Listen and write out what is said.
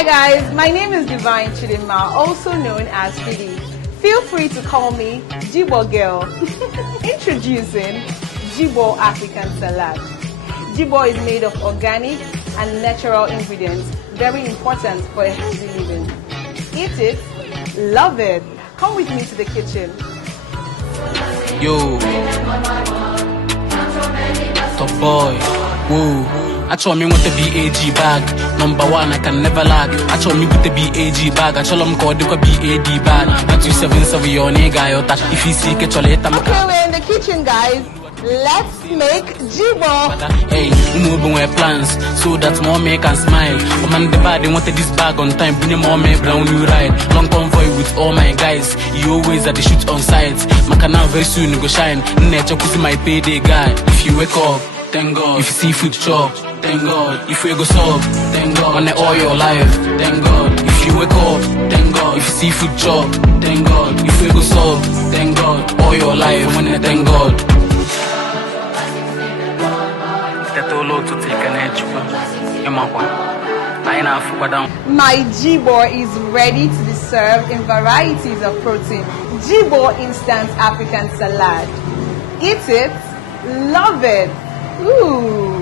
Hi guys, my name is Divine Chidinma, also known as Fidi. Feel free to call me Jigbo Girl. Introducing Jigbo African Salad. Jigbo is made of organic and natural ingredients, very important for a healthy living. Eat it, love it. Come with me to the kitchen. Yo, top boy, whoa. I told me with the BAG bag. Number one, I can never lag. I told me with the BAG bag. I told him call the BAD bag. 277 your nigga. If you see it, okay, we're in the kitchen, guys. Let's make Jigbo. Hey, we moving with plans so that mommy can smile. Man, the bad, they wanted this bag on time. Bring mommy brown new ride. Long convoy with all my guys. You always at the shoot on sites. My canal very soon go shine. Nature could see my payday guy. If you wake up, thank God. If you see food chop, thank God. If we go sub, thank God. On the all your life, thank God. If you wake up, thank God. If you see food chop, thank God. If we go sub, thank God. All your life, when thank God. To take an edge. My Jigbo is ready to be served in varieties of protein. Jigbo Instant African Salad. Eat it, love it. Ooh.